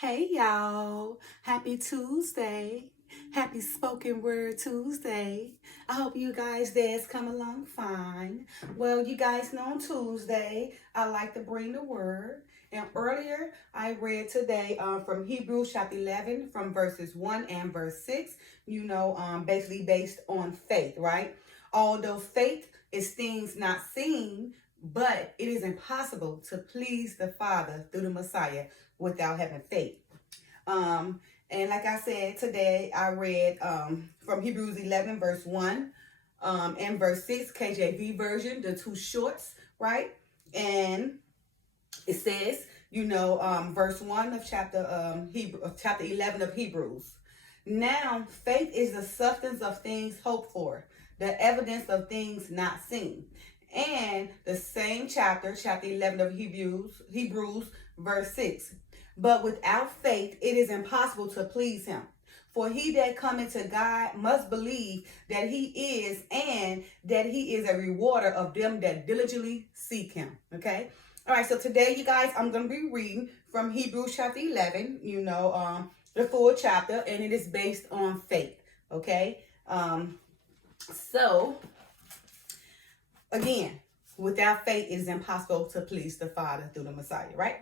Hey y'all, happy Tuesday. Happy Spoken Word Tuesday. I hope you guys days come along fine. Well, you guys know on Tuesday, I like to bring the word. And earlier, I read today from Hebrews chapter 11 from verses 1 and verse 6, basically based on faith, right? Although faith is things not seen, but it is impossible to please the Father through the Messiah without having faith. And like I said today, I read from Hebrews 11, verse 1 and verse 6, KJV version, the two shorts, right? And it says, verse 1 of chapter 11 of Hebrews. Now, faith is the substance of things hoped for, the evidence of things not seen. And the same chapter 11 of Hebrews, verse 6. But without faith, it is impossible to please him. For he that cometh to God must believe that he is, and that he is a rewarder of them that diligently seek him. Okay? All right, so today, you guys, I'm going to be reading from Hebrews chapter 11, the full chapter, and it is based on faith. Okay? So, again, without faith, it is impossible to please the Father through the Messiah, right?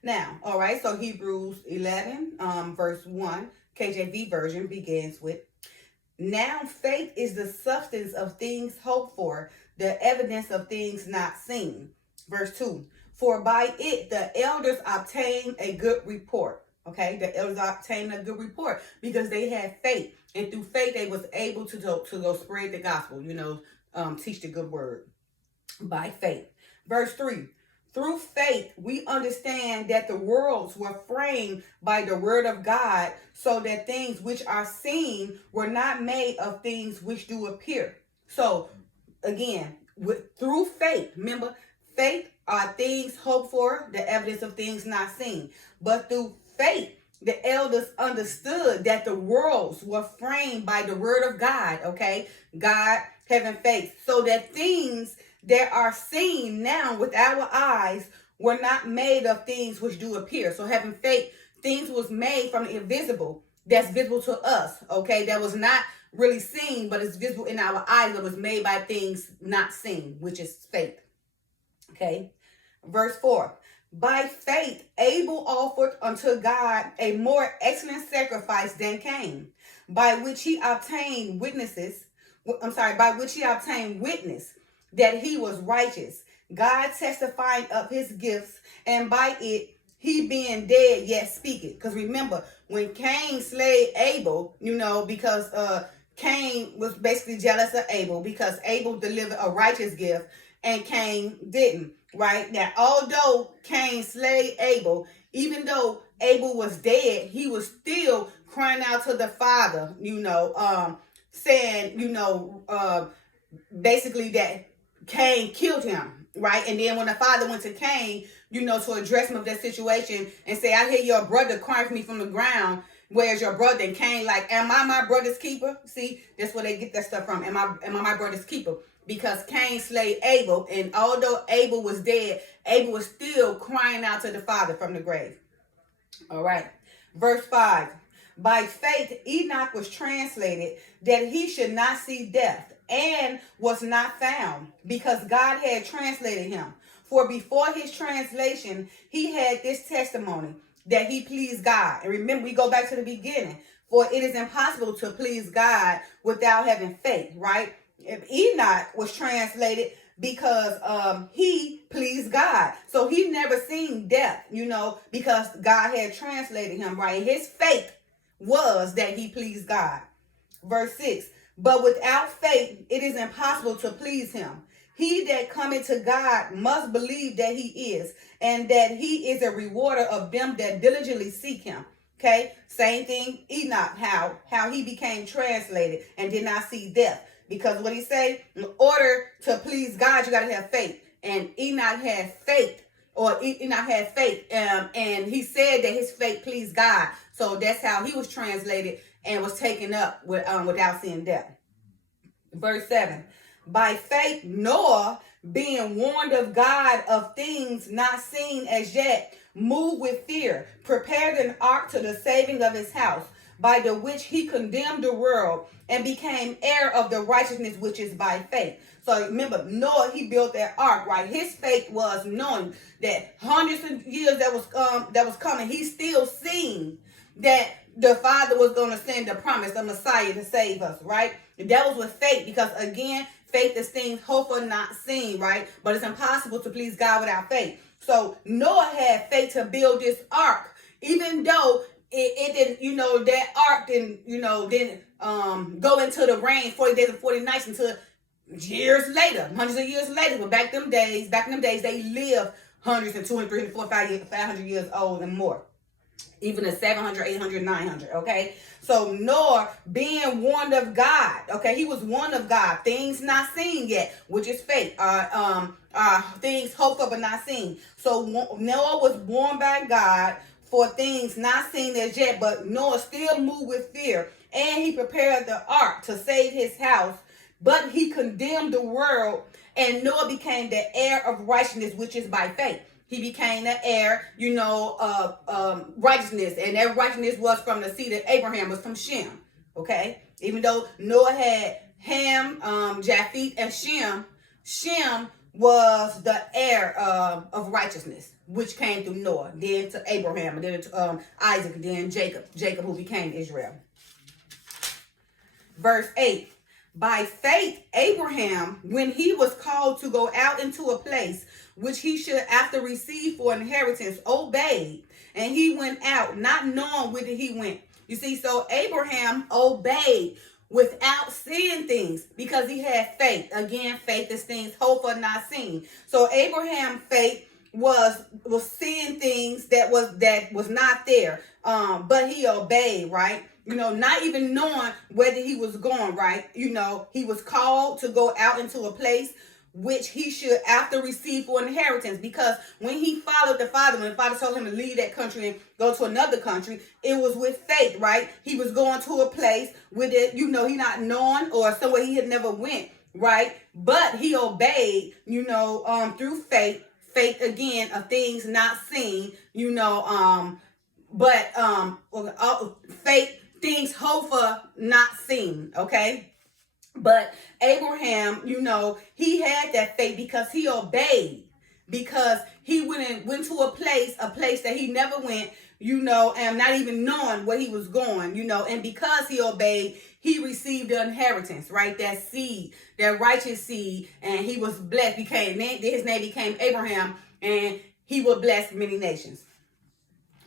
Now, all right, so Hebrews 11, verse 1, KJV version begins with, now faith is the substance of things hoped for, the evidence of things not seen. Verse 2, for by it the elders obtained a good report. Okay, the elders obtained a good report because they had faith. And through faith, they was able to go spread the gospel, teach the good word by faith. Verse 3, through faith, we understand that the worlds were framed by the word of God, so that things which are seen were not made of things which do appear. So, again, through faith, remember, faith are things hoped for, the evidence of things not seen. But through faith, the elders understood that the worlds were framed by the word of God, okay? God having faith, so that things that are seen now with our eyes were not made of things which do appear. So having faith, things was made from the invisible that's visible to us, okay? That was not really seen, but it's visible in our eyes, that was made by things not seen, which is faith, okay? Verse 4, by faith Abel offered unto God a more excellent sacrifice than Cain, by which he obtained witness that he was righteous, God testifying of his gifts, and by it he being dead yet speaketh. Because remember, when Cain slayed Abel, because Cain was basically jealous of Abel, because Abel delivered a righteous gift and Cain didn't, right? Now, although Cain slayed Abel, even though Abel was dead, he was still crying out to the Father, saying, basically that Cain killed him, right? And then when the father went to Cain, to address him of that situation and say, I hear your brother crying for me from the ground. Where's your brother? And Cain like, am I my brother's keeper? See, that's where they get that stuff from. Am I my brother's keeper? Because Cain slayed Abel, and although Abel was dead, Abel was still crying out to the Father from the grave. All right. Verse 5. By faith, Enoch was translated that he should not see death, and was not found, because God had translated him. For before his translation, he had this testimony, that he pleased God. And remember, we go back to the beginning. For it is impossible to please God without having faith, right? If Enoch was translated because he pleased God. So he never seen death, because God had translated him, right? His faith was that he pleased God. Verse 6, but without faith, it is impossible to please him. He that cometh to God must believe that he is, and that he is a rewarder of them that diligently seek him. Okay, same thing, Enoch, how he became translated and did not see death. Because what he say, in order to please God, you got to have faith. And Enoch had faith, and he said that his faith pleased God. So that's how he was translated and was taken up without seeing death. Verse 7, by faith Noah, being warned of God of things not seen as yet, moved with fear, prepared an ark to the saving of his house, by the which he condemned the world and became heir of the righteousness which is by faith. So remember, Noah, he built that ark, right? His faith was knowing that hundreds of years that was coming, he still seen that the Father was going to send the promise, the Messiah, to save us, right? And that was with faith, because again, faith is things hoped for, not seen, right? But it's impossible to please God without faith. So Noah had faith to build this ark, even though it didn't, that ark didn't go into the rain 40 days and 40 nights until years later, hundreds of years later. But back in them days, they lived hundreds and 200, 300, 400, 500 years old and more. Even at 700, 800, 900, okay? So Noah, being warned of God, okay? He was warned of God. Things not seen yet, which is faith. Things hoped for but not seen. So Noah was warned by God for things not seen as yet, but Noah still moved with fear. And he prepared the ark to save his house, but he condemned the world, and Noah became the heir of righteousness, which is by faith. He became the heir, of righteousness. And that righteousness was from the seed of Abraham, was from Shem. Okay? Even though Noah had Ham, Japheth, and Shem was the heir of righteousness, which came through Noah, then to Abraham, and then to Isaac, and then Jacob, who became Israel. Verse 8. By faith, Abraham, when he was called to go out into a place which he should after receive for inheritance, obeyed, and he went out, not knowing whither he went. You see, so Abraham obeyed without seeing things, because he had faith. Again, faith is things hoped for, not seen. So Abraham's faith was seeing things that was not there, but he obeyed, right? Not even knowing whether he was going, right? He was called to go out into a place which he should after receive for inheritance, because when he followed the Father, when the Father told him to leave that country and go to another country, it was with faith, right? He was going to a place with it, he not knowing, or somewhere he had never went, right? But he obeyed, through faith again of things not seen, faith, things hoped for, not seen, okay? But Abraham, he had that faith because he obeyed, because he went to a place that he never went, and not even knowing where he was going, and because he obeyed, he received the inheritance, right? That seed, that righteous seed, and he was blessed, his name became Abraham, and he will bless many nations.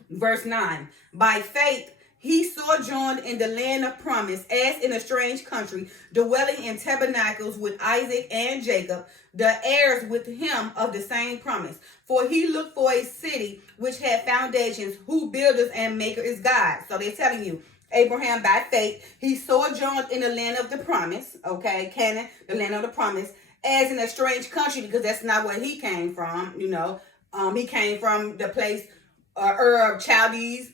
Verse 9, by faith, he sojourned in the land of promise, as in a strange country, dwelling in tabernacles with Isaac and Jacob, the heirs with him of the same promise. For he looked for a city which had foundations, whose builders and maker is God. So they're telling you, Abraham, by faith, he sojourned in the land of the promise, okay, Canaan, the land of the promise, as in a strange country, because that's not where he came from, he came from the place, Ur of Chaldees,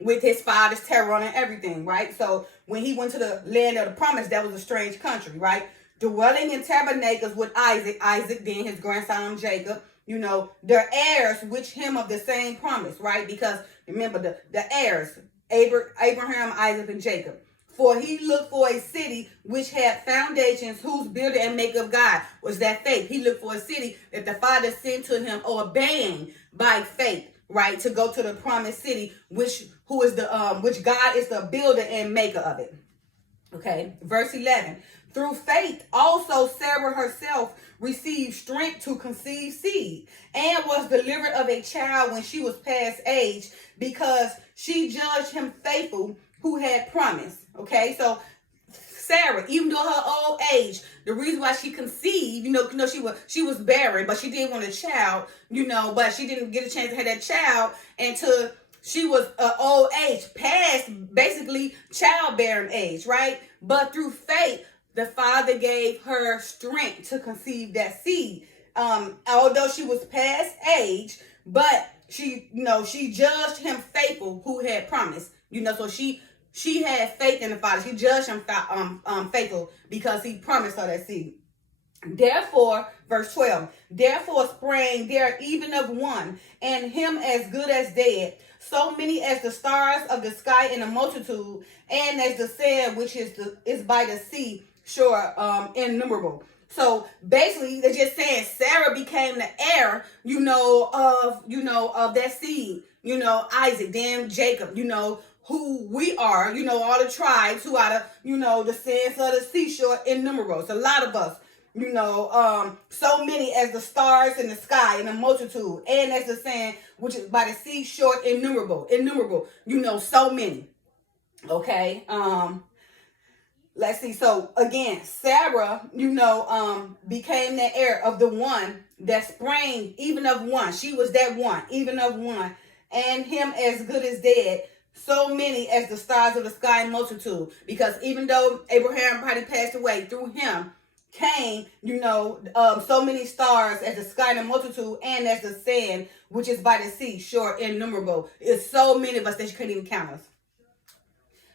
with his father's terror and everything, right? So when he went to the land of the promise, that was a strange country, right? Dwelling in tabernacles with Isaac being his grandson Jacob, the heirs which him of the same promise, right? Because remember the heirs, Abraham, Isaac, and Jacob. For he looked for a city which had foundations, whose builder and maker of God was that faith. He looked for a city that the Father sent to him, obeying by faith, right, to go to the promised city, which God is the builder and maker of it. Okay, verse 11. Through faith also Sarah herself received strength to conceive seed, and was delivered of a child when she was past age, because she judged him faithful who had promised. Okay, so Sarah, even though her old age, the reason why she conceived, she was barren, but she did want a child, but she didn't get a chance to have that child until she was old age, past basically childbearing age, right? But through faith, the Father gave her strength to conceive that seed. Although she was past age, but she judged him faithful who had promised, so she had faith in the Father. She judged him faithful because he promised her that seed. Therefore, verse 12, therefore sprang there even of one, and him as good as dead, so many as the stars of the sky in a multitude, and as the sand which is by the sea shore, innumerable. So basically, they're just saying Sarah became the heir, of that seed, Isaac, then Jacob, who we are, all the tribes who are the sands of the seashore, innumerable. It's a lot of us, so many as the stars in the sky in a multitude, and as the sand which is by the seashore, innumerable, so many. Okay. Let's see. So again, Sarah, became the heir of the one that sprang even of one. She was that one, even of one, and him as good as dead. So many as the stars of the sky in multitude. Because even though Abraham probably passed away, through him came, so many stars as the sky in a multitude, and as the sand which is by the sea shore, innumerable. It's so many of us that you couldn't even count us.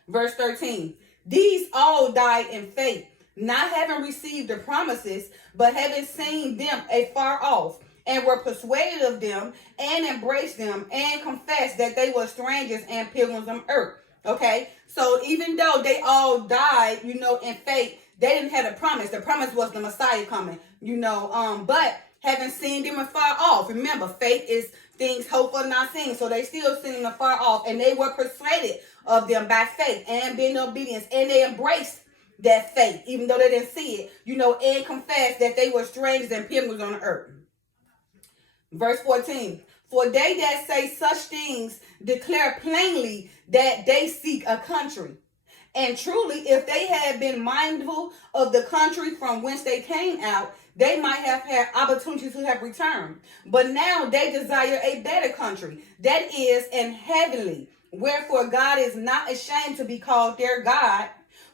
Verse 13. These all died in faith, not having received the promises, but having seen them afar off, and were persuaded of them, and embraced them, and confessed that they were strangers and pilgrims on earth. Okay, so even though they all died, in faith, they didn't have a promise. The promise was the Messiah coming, but having seen them afar off. Remember, faith is things hoped for, not seen. So they still seen them afar off, and they were persuaded of them by faith and being obedience, and they embraced that faith, even though they didn't see it, and confessed that they were strangers and pilgrims on the earth. Verse 14. For they that say such things declare plainly that they seek a country. And truly, if they had been mindful of the country from whence they came out, they might have had opportunity to have returned. But now they desire a better country, that is, an heavenly. Wherefore God is not ashamed to be called their God,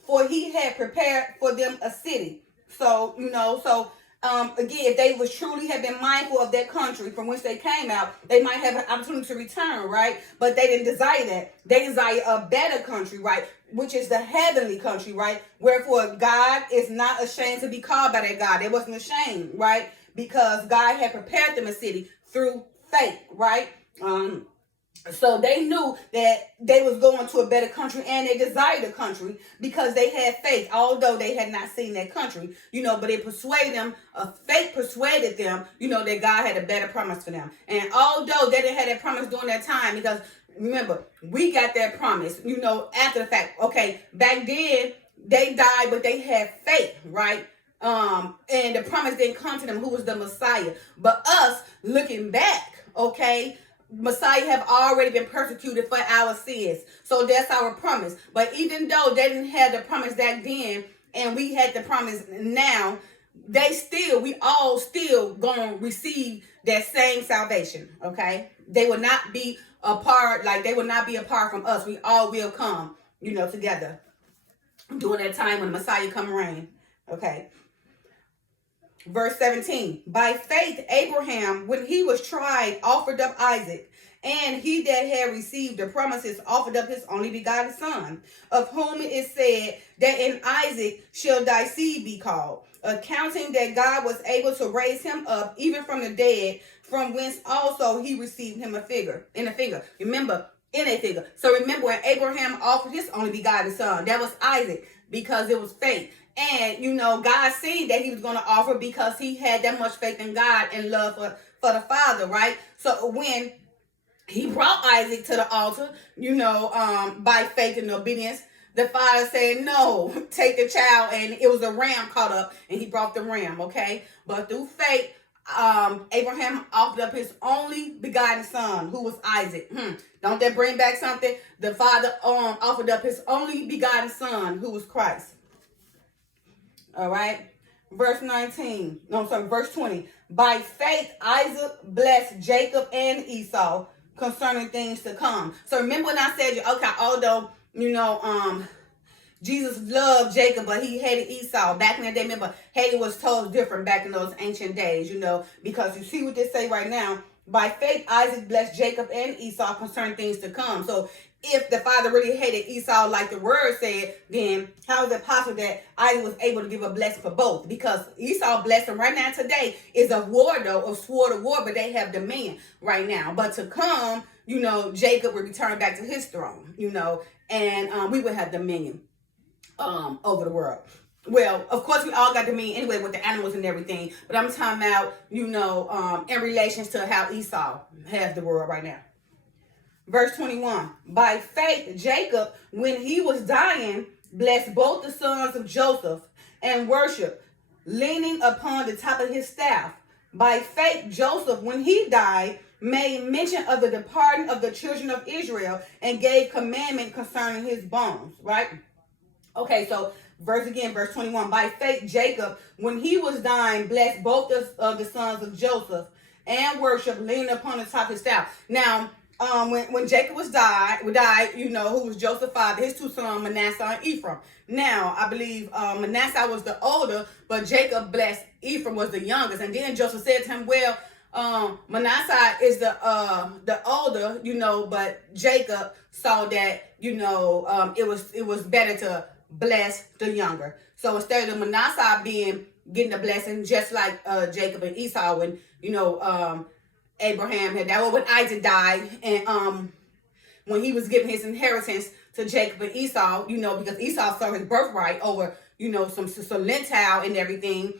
for he had prepared for them a city. So, again, if they was truly have been mindful of that country from which they came out, they might have an opportunity to return, right? But they didn't desire that. They desire a better country, right? Which is the heavenly country, right? Wherefore God is not ashamed to be called by that God. They wasn't ashamed, right? Because God had prepared them a city through faith, right? So they knew that they was going to a better country, and they desired the country because they had faith, although they had not seen that country, but it persuaded them, faith persuaded them, that God had a better promise for them. And although they didn't have that promise during that time, because remember, we got that promise, after the fact. Okay, back then they died, but they had faith, right? And the promise didn't come to them, who was the Messiah. But us, looking back, okay, Messiah have already been persecuted for our sins. So that's our promise. But even though they didn't have the promise back then, and we had the promise now, we all still gonna receive that same salvation. Okay? They will not be apart, they will not be apart from us. We all will come, together during that time when the Messiah come reign. Okay. Verse 17, by faith Abraham, when he was tried, offered up Isaac, and he that had received the promises offered up his only begotten son, of whom it is said that in Isaac shall thy seed be called, accounting that God was able to raise him up even from the dead, from whence also he received him in a figure. Remember, in a figure. So remember when Abraham offered his only begotten son, that was Isaac, because it was faith. And, God seen that he was going to offer because he had that much faith in God and love for the Father, right? So when he brought Isaac to the altar, by faith and obedience, the Father said, no, take the child. And it was a ram caught up, and he brought the ram, okay? But through faith, Abraham offered up his only begotten son, who was Isaac. Don't that bring back something? The Father offered up his only begotten son, who was Christ. All right. Verse 20. By faith, Isaac blessed Jacob and Esau concerning things to come. So remember when I said, okay, although, Jesus loved Jacob, but he hated Esau. Back in the day, remember, hate was totally different back in those ancient days, because you see what they say right now. By faith, Isaac blessed Jacob and Esau concerning things to come. So if the father really hated Esau like the word said, then how is it possible that Isaac was able to give a blessing for both? Because Esau blessing right now today is a war though, a sword of war, but they have dominion right now. But to come, Jacob would return back to his throne, and we would have dominion over the world. Well, of course, we all got dominion anyway with the animals and everything. But I'm talking about, in relations to how Esau has the world right now. Verse 21. By faith, Jacob, when he was dying, blessed both the sons of Joseph and worshiped, leaning upon the top of his staff. By faith, Joseph, when he died, made mention of the departing of the children of Israel and gave commandment concerning his bones. Right? Okay, so verse 21. By faith, Jacob, when he was dying, blessed both the sons of Joseph and worshiped, leaning upon the top of his staff. Now, when Jacob died, who was Joseph's father, his two sons, Manasseh and Ephraim. Now, I believe Manasseh was the older, but Jacob blessed Ephraim was the youngest. And then Joseph said to him, well, Manasseh is the older, but Jacob saw that, it was better to bless the younger. So instead of Manasseh getting the blessing, just like Jacob and Esau, when, Abraham had died, or when Isaac died, and when he was giving his inheritance to Jacob and Esau, because Esau saw his birthright over, some lentile and everything,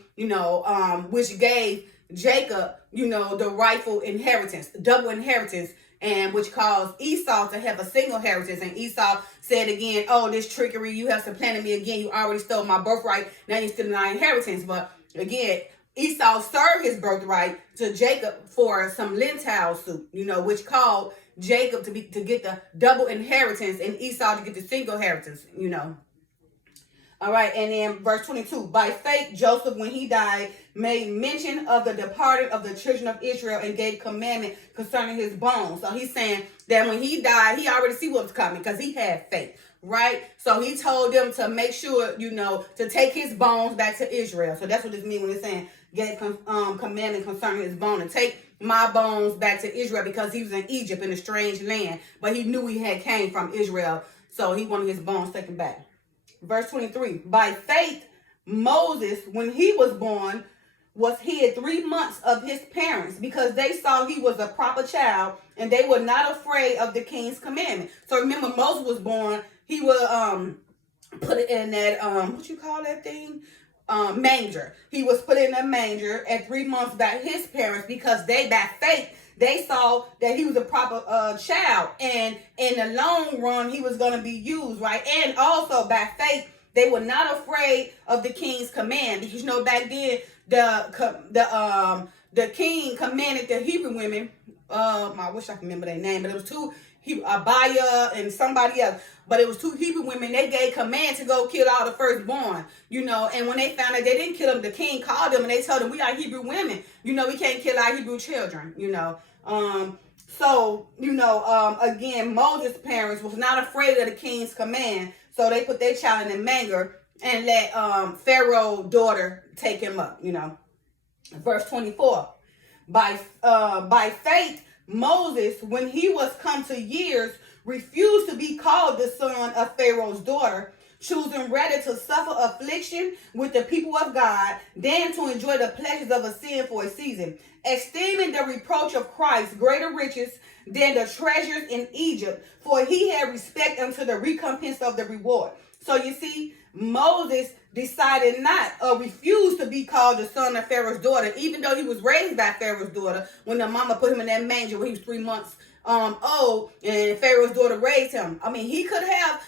which gave Jacob, the rightful inheritance, double inheritance, and which caused Esau to have a single inheritance. And Esau said again, oh, this trickery, you have supplanted me again. You already stole my birthright. Now you're stealing my inheritance. But again, Esau served his birthright to Jacob for some lentile soup, which called Jacob to get the double inheritance and Esau to get the single inheritance, All right, and then verse 22. By faith, Joseph, when he died, made mention of the departing of the children of Israel and gave commandment concerning his bones. So he's saying that when he died, he already see what was coming because he had faith, right? So he told them to make sure, to take his bones back to Israel. So that's what this means when it's saying gave commandment concerning his bone, and take my bones back to Israel, because he was in Egypt in a strange land, but he knew he had came from Israel, so he wanted his bones taken back. Verse 23, by faith, Moses, when he was born, was hid 3 months of his parents because they saw he was a proper child and they were not afraid of the king's commandment. So remember, Moses was born, he was put it in that, what you call that thing? Manger. He was put in a manger at 3 months by his parents because by faith, they saw that he was a proper child, and in the long run, he was going to be used, right? And also by faith, they were not afraid of the king's command, because back then the king commanded the Hebrew women. I wish I could remember their name, but it was two. Abaya and somebody else, but it was two Hebrew women. They gave command to go kill all the firstborn, and when they found out they didn't kill them, the king called them and they told them, we are Hebrew women, we can't kill our Hebrew children, again, Moses' parents was not afraid of the king's command, so they put their child in a manger and let Pharaoh's daughter take him up, Verse 24, by faith, Moses, when he was come to years, refused to be called the son of Pharaoh's daughter, choosing rather to suffer affliction with the people of God than to enjoy the pleasures of a sin for a season, esteeming the reproach of Christ greater riches than the treasures in Egypt, for he had respect unto the recompense of the reward. So you see, Moses decided not or refused to be called the son of Pharaoh's daughter, even though he was raised by Pharaoh's daughter when the mama put him in that manger when he was 3 months old, and Pharaoh's daughter raised him. I mean, he could have,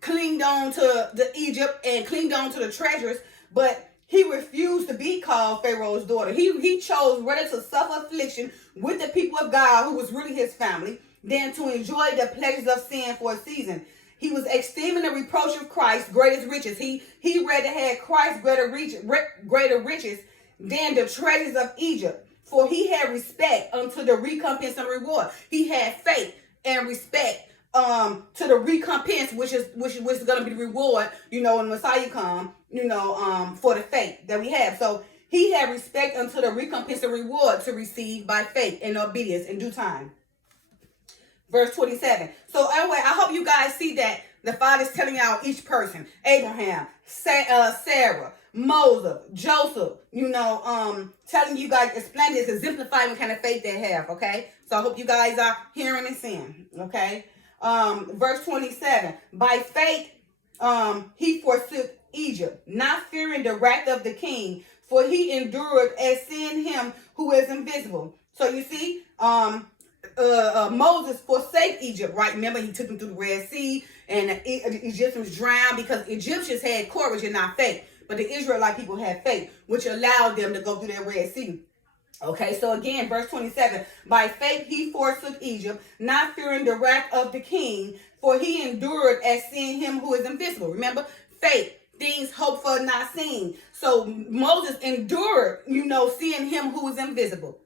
clinged on to the Egypt and clinged on to the treasures, but he refused to be called Pharaoh's daughter. He chose rather to suffer affliction with the people of God, who was really his family, than to enjoy the pleasures of sin for a season. He was esteeming the reproach of Christ greatest riches. He rather had Christ greater riches than the treasures of Egypt, for he had respect unto the recompense and reward. He had faith and respect to the recompense, which is going to be the reward, when Messiah come, for the faith that we have. So he had respect unto the recompense and reward to receive by faith and obedience in due time. Verse 27. So anyway, I hope you guys see that the Father's telling out each person: Abraham, Sarah, Moses, Joseph, telling you guys, explain this, exemplifying what kind of faith they have, okay? So I hope you guys are hearing and seeing, okay? Verse 27. By faith, he forsook Egypt, not fearing the wrath of the king, for he endured as seeing him who is invisible. So you see, Moses forsake Egypt, right? Remember, he took them through the Red Sea, and the Egyptians drowned because Egyptians had courage and not faith. But the Israelite people had faith, which allowed them to go through that Red Sea. Okay, so again, verse 27. By faith he forsook Egypt, not fearing the wrath of the king, for he endured as seeing him who is invisible. Remember, faith, things hoped for, not seen. So Moses endured, seeing him who is invisible.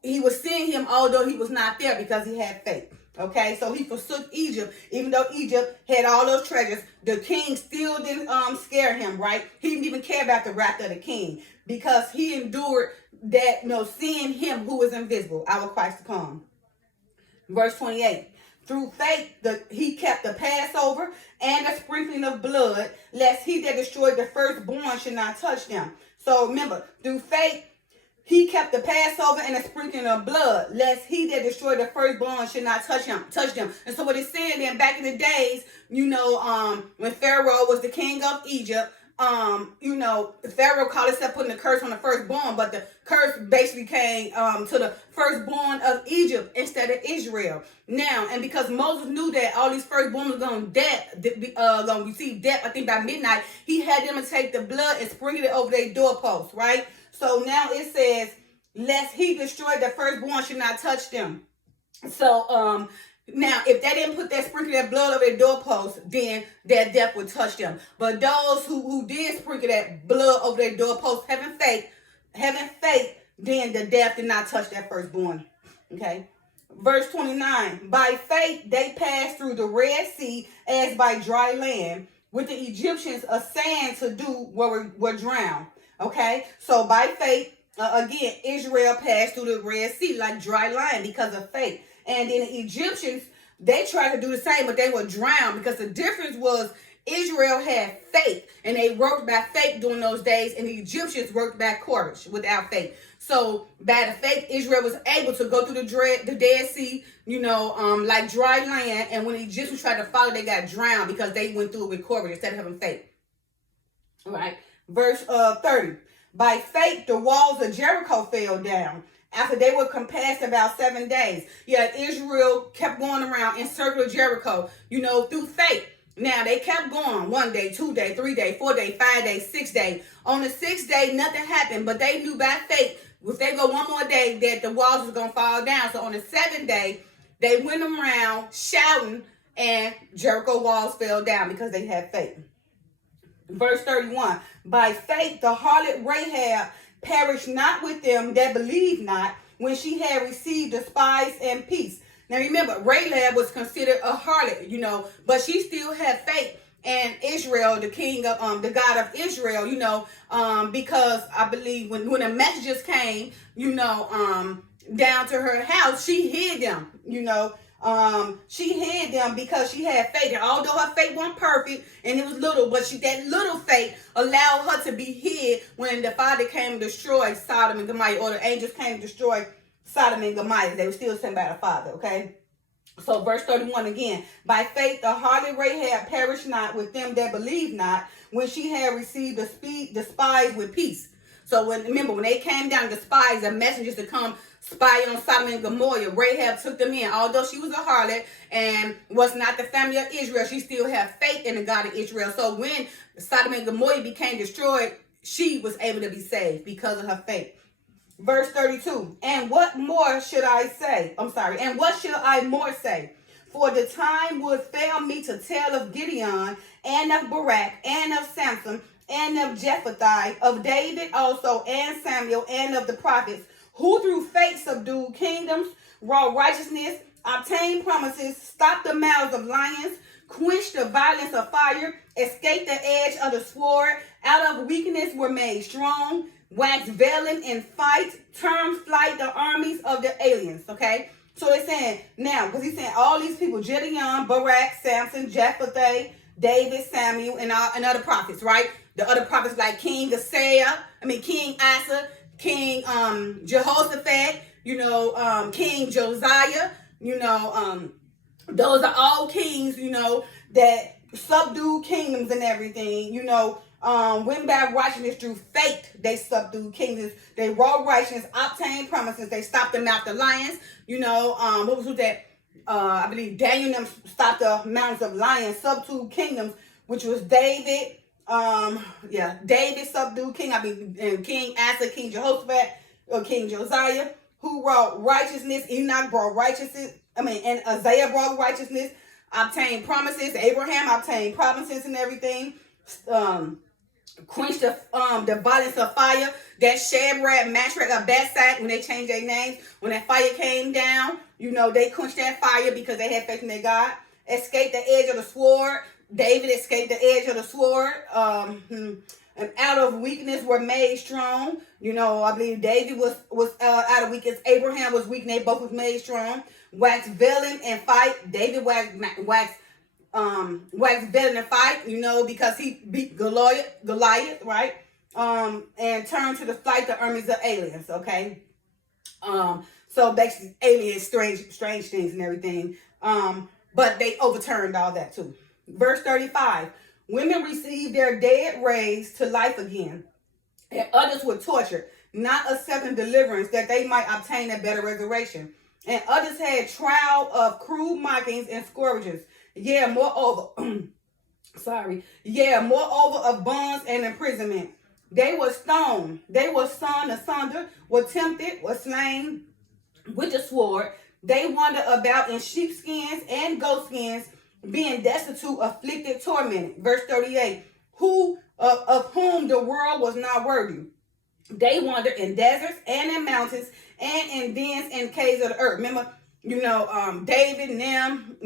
He was seeing him although he was not there because he had faith. Okay, so he forsook Egypt, even though Egypt had all those treasures. The king still didn't scare him, right? He didn't even care about the wrath of the king because he endured that, seeing him who is invisible, our Christ to come. Verse 28. Through faith, he kept the Passover and the sprinkling of blood, lest he that destroyed the firstborn should not touch them. So remember, through faith, he kept the Passover and the sprinkling of blood, lest he that destroyed the firstborn should not touch them. And so what it's saying then, back in the days, when Pharaoh was the king of Egypt, Pharaoh called himself putting the curse on the firstborn, but the curse basically came to the firstborn of Egypt instead of Israel. Now, and because Moses knew that all these firstborn was going to receive death, I think by midnight, he had them to take the blood and sprinkle it over their doorposts, right? So now it says, lest he destroyed the firstborn should not touch them. So, now, if they didn't put that sprinkle that blood over their doorposts, then their death would touch them. But those who did sprinkle that blood over their doorposts, having faith, then the death did not touch that firstborn. Okay. Verse 29. By faith they passed through the Red Sea as by dry land, with the Egyptians a sand to do were drowned. Okay. So by faith, again, Israel passed through the Red Sea like dry land because of faith. And then the Egyptians, they tried to do the same, but they were drowned because the difference was Israel had faith and they worked by faith during those days, and the Egyptians worked by courage without faith. So by the faith, Israel was able to go through the Dead Sea, like dry land. And when the Egyptians tried to follow, they got drowned because they went through it with courage instead of having faith. All right. Verse 30. By faith, the walls of Jericho fell down after they were compassed about 7 days. Yet Israel kept going around in circle of Jericho, through faith. Now, they kept going 1 day, 2 day, 3 day, 4 day, 5 day, 6 day. On the 6th day, nothing happened, but they knew by faith, if they go one more day, that the walls was going to fall down. So on the 7th day, they went around shouting, and Jericho walls fell down because they had faith. Verse 31, by faith, the harlot Rahab perished not with them that believed not, when she had received the spies and peace. Now remember, Rahab was considered a harlot, but she still had faith in Israel, the king of the God of Israel, because I believe when the messengers came, down to her house, she hid them, she hid them because she had faith. And although her faith wasn't perfect and it was little, but that little faith allowed her to be hid when the Father came to destroy Sodom and Gomorrah, or the angels came to destroy Sodom and Gomorrah. They were still sent by the Father, okay? So verse 31 again. By faith, the harlot Rahab perished not with them that believed not, when she had received the spies with peace. So when they came down, the spies, the messengers to come spy on Sodom and Gomorrah, Rahab took them in. Although she was a harlot and was not the family of Israel, she still had faith in the God of Israel. So when Sodom and Gomorrah became destroyed, she was able to be saved because of her faith. Verse 32, and what more should I say? And what shall I more say? For the time would fail me to tell of Gideon, and of Barak, and of Samson, and of Jephthah, of David also, and Samuel, and of the prophets, who through faith subdued kingdoms, wrought righteousness, obtained promises, stopped the mouths of lions, quenched the violence of fire, escaped the edge of the sword, out of weakness were made strong, wax veiling in fight, turn flight the armies of the aliens, okay? So they're saying, now, because he's saying all these people, Gideon, Barak, Samson, Jephthah, David, Samuel, and other prophets, right? The other prophets like King Asa, King Jehoshaphat, King Josiah, those are all kings, that subdued kingdoms and everything, went by righteousness through faith. They subdued kingdoms. They wrought righteousness, obtained promises. They stopped the mouth of lions. What was that? I believe Daniel them stopped the mountains of lions, subdued kingdoms, which was David. David subdued and King Asa, King Jehoshaphat, or King Josiah, who wrought righteousness. Enoch brought righteousness. And Isaiah brought righteousness, obtained promises. Abraham obtained promises and everything. Quenched the violence of fire. That Shadrach, Meshach, Abednego, when they changed their names, when that fire came down, they quenched that fire because they had faith in their God. Escaped the edge of the sword. David escaped the edge of the sword. And out of weakness were made strong. I believe David was out of weakness. Abraham was weak, and they both was made strong. Wax veiling and fight. David waxed veiling and fight, because he beat Goliath, right? And turned to the flight the armies of aliens, okay? So basically aliens, strange things and everything. But they overturned all that too. Verse 35. Women received their dead raised to life again, and others were tortured, not accepting deliverance that they might obtain a better resurrection. And others had trial of cruel mockings and scourges. Moreover of bonds and imprisonment. They were stoned. They were sawn asunder, were tempted, were slain with the sword. They wandered about in sheepskins and goatskins, being destitute, afflicted, tormented. Verse 38. Of whom the world was not worthy. They wandered in deserts and in mountains and in dens and caves of the earth. Remember, David and them,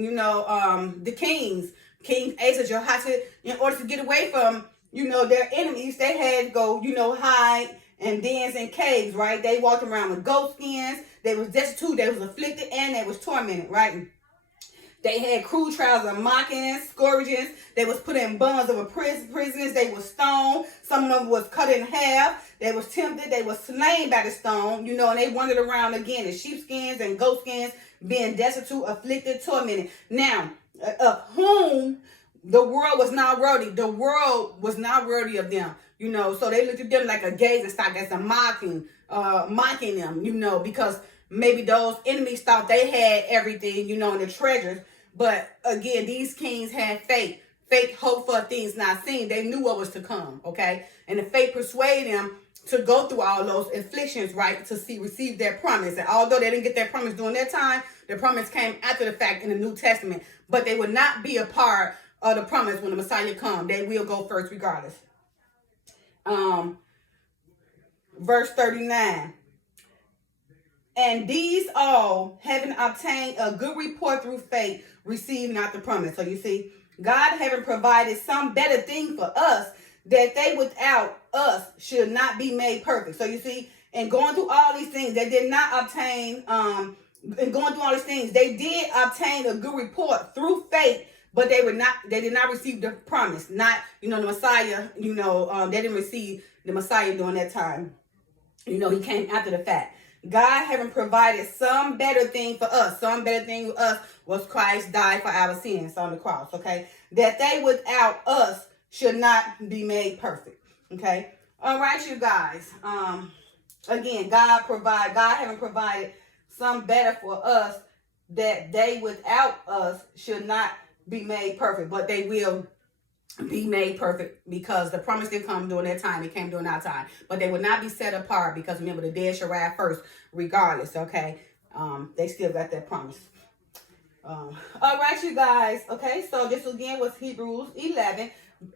the kings, King Asa, Jehoshaphat, in order to get away from, their enemies, they had to go, hide in dens and caves, right? They walked around with goat skins. They was destitute, they was afflicted, and they was tormented, right? They had cruel trials of mockings, scourgings. They was put in bonds of prisoners. They was stoned. Some of them was cut in half. They was tempted. They was slain by the stone, and they wandered around again in sheepskins and goatskins, being destitute, afflicted, tormented. Now, of whom the world was not worthy. The world was not worthy of them, so they looked at them like a gazing stock as a mocking them, because maybe those enemies thought they had everything, and the treasures. But again, these kings had faith. Faith, hope for things not seen. They knew what was to come, okay? And the faith persuaded them to go through all those afflictions, right, to receive their promise. And although they didn't get their promise during their time, the promise came after the fact in the New Testament. But they would not be a part of the promise when the Messiah comes. They will go first regardless. Verse 39. And these all, having obtained a good report through faith, received not the promise. So you see, God having provided some better thing for us, that they without us should not be made perfect. So you see, and going through all these things, they did not obtain, and going through all these things, they did obtain a good report through faith, but they did not receive the promise. Not, the Messiah, they didn't receive the Messiah during that time. He came after the fact. God having provided some better thing for us. Some better thing for us was Christ died for our sins on the cross, okay? That they without us should not be made perfect, okay? All right, you guys. Again, God having provided some better for us, that they without us should not be made perfect, but they will be made perfect, because the promise didn't come during their time. It came during our time. But they would not be set apart, because remember, the dead shall rise first regardless, okay? They still got that promise. All right, you guys. Okay, so this again was Hebrews 11,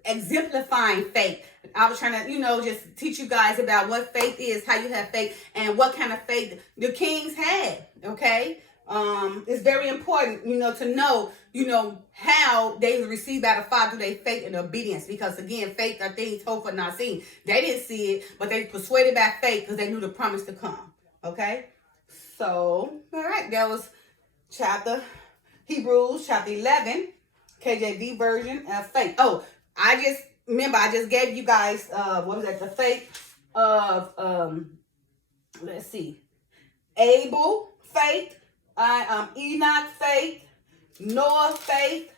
exemplifying faith. I was trying to, just teach you guys about what faith is, how you have faith, and what kind of faith the kings had, okay? It's very important, to know, how they receive by the Father through their faith and obedience. Because again, faith are things hoped for, not seen. They didn't see it, but they persuaded by faith because they knew the promise to come. Okay? So, all right, that was Hebrews chapter 11, KJV version of faith. Oh, I just gave you guys, what was that? The faith of, let's see, Abel faith, Enoch faith, Noah faith,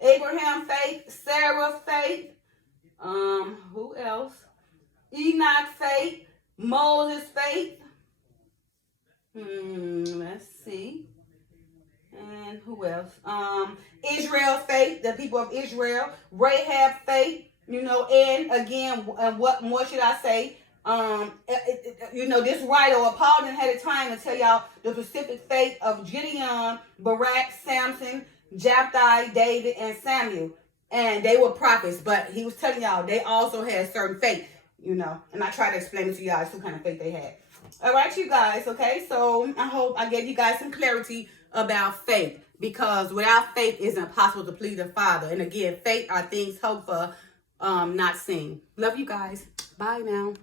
Abraham faith, Sarah faith, who else? Enoch faith, Moses faith. Let's see. And who else? Israel faith, the people of Israel, Rahab faith, and again, what more should I say? This writer or Paul didn't have the time to tell y'all the specific faith of Gideon, Barak, Samson, Jephthah, David, and Samuel. And they were prophets, but he was telling y'all they also had certain faith, and I try to explain it to y'all what kind of faith they had. All right, you guys, okay? So I hope I gave you guys some clarity about faith, because without faith it's impossible to please the Father. And again, faith are things hoped for, not seen. Love you guys. Bye now.